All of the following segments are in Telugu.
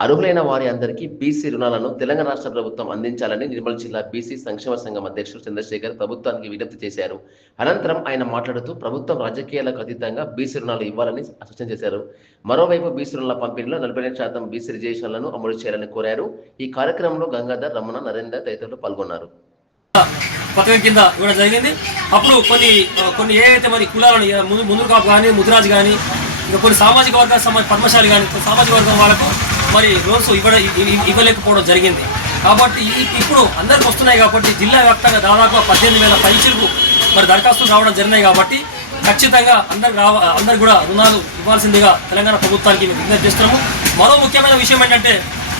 అర్హులైన వారి అందరికీ బీసీ రుణాలను తెలంగాణ రాష్ట్ర ప్రభుత్వం అందించాలని నిర్మల్ జిల్లా బీసీ సంక్షేమ సంఘం అధ్యక్షుడు చంద్రశేఖర్ ప్రభుత్వానికి విజ్ఞప్తి చేశారు. అనంతరం ఆయన మాట్లాడుతూ ప్రభుత్వం రాజకీయాలకు అతీతంగా బీసీ రుణాలు ఇవ్వాలని స్పష్టం చేశారు. మరోవైపు బీసీ రుణాల పంపిణీలో నలభై రెండు శాతం బీసీ రిజర్వేషన్లను అమలు చేయాలని కోరారు. ఈ కార్యక్రమంలో గంగాధర్ రమణ నరేందర్ తదితరులు పాల్గొన్నారు. పథకం కింద ఇవ్వడం జరిగింది. అప్పుడు కొన్ని కొన్ని ఏవైతే మరి కులాలను ముందు ముందు కాపు కానీ ముదిరాజు కానీ ఇంకా కొన్ని సామాజిక వర్గాల సమ పద్మశాలి కానీ సామాజిక వర్గం వాళ్ళకు మరి లోన్స్ ఇవ్వడ ఇవ్వలేకపోవడం జరిగింది. కాబట్టి ఇప్పుడు అందరికి వస్తున్నాయి కాబట్టి జిల్లా వ్యాప్తంగా దాదాపు పద్దెనిమిది వేల పైచులకు మరి దరఖాస్తులు రావడం జరిగినాయి కాబట్టి ఖచ్చితంగా అందరికి రావ అందరు కూడా రుణాలు ఇవ్వాల్సిందిగా తెలంగాణ ప్రభుత్వానికి మేము విజ్ఞప్తి చేస్తున్నాము. మరో ముఖ్యమైన విషయం ఏంటంటే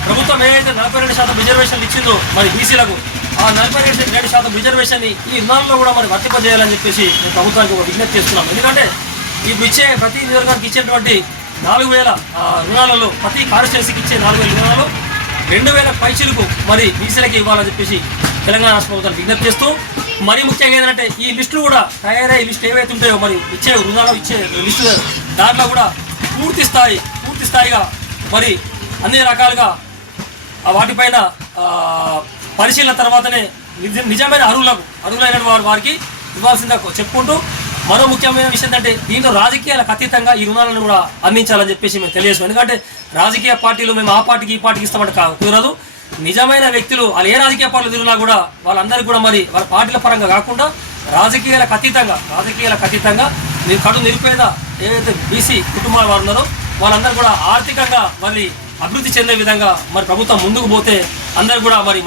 ప్రభుత్వం ఏదైతే నలభై రెండు శాతం రిజర్వేషన్లు ఇచ్చిందో మరి బీసీలకు ఆ నలభై రెండు రెండు శాతం రిజర్వేషన్ ఈ రుణాల్లో కూడా మరి వర్తింపజేయాలని చెప్పేసి మేము ప్రభుత్వానికి ఒక విజ్ఞప్తి చేస్తున్నాం ఎందుకంటే ఇప్పుడు ఇచ్చే ప్రతి నియోజకవర్గానికి ఇచ్చేటువంటి నాలుగు వేల రుణాలలో ప్రతి కాన్స్టిట్యున్సీకి ఇచ్చే నాలుగు వేల రుణాలు రెండు వేల పైసలకు మరి బీసీలకి ఇవ్వాలని చెప్పేసి తెలంగాణ రాష్ట్ర ప్రభుత్వానికి విజ్ఞప్తి చేస్తూ మరి ముఖ్యంగా ఏంటంటే ఈ లిస్టులు కూడా తయారై లిస్ట్ ఏవైతే ఉంటాయో మరి ఇచ్చే రుణాలు ఇచ్చే లిస్టు దాంట్లో కూడా పూర్తి స్థాయి పూర్తి స్థాయిగా మరి అన్ని రకాలుగా వాటిపైన పరిశీలన తర్వాతనే నిజమైన అర్హులకు అర్హులైన వారు వారికి ఇవ్వాల్సిందిగా చెప్పుకుంటూ మరో ముఖ్యమైన విషయం ఏంటంటే దీంట్లో రాజకీయాలకు అతీతంగా ఈ రుణాలను కూడా అందించాలని చెప్పేసి మేము తెలియజేస్తాం ఎందుకంటే రాజకీయ పార్టీలు మేము ఆ పార్టీకి ఈ పార్టీకి ఇస్తామంటే కుదరదు. నిజమైన వ్యక్తులు వాళ్ళు ఏ రాజకీయ పార్టీలు తిరిగినా కూడా వాళ్ళందరికీ కూడా మరి వాళ్ళ పార్టీల పరంగా కాకుండా రాజకీయాలకు అతీతంగా రాజకీయాలకు అతీతంగా మీరు కడు నిరుపేద ఏదైతే బీసీ కుటుంబాల వారు ఉన్నారో వాళ్ళందరూ కూడా ఆర్థికంగా మళ్ళీ అభివృద్ధి చెందే విధంగా మరి ప్రభుత్వం ముందుకు పోతే అందరూ కూడా మరి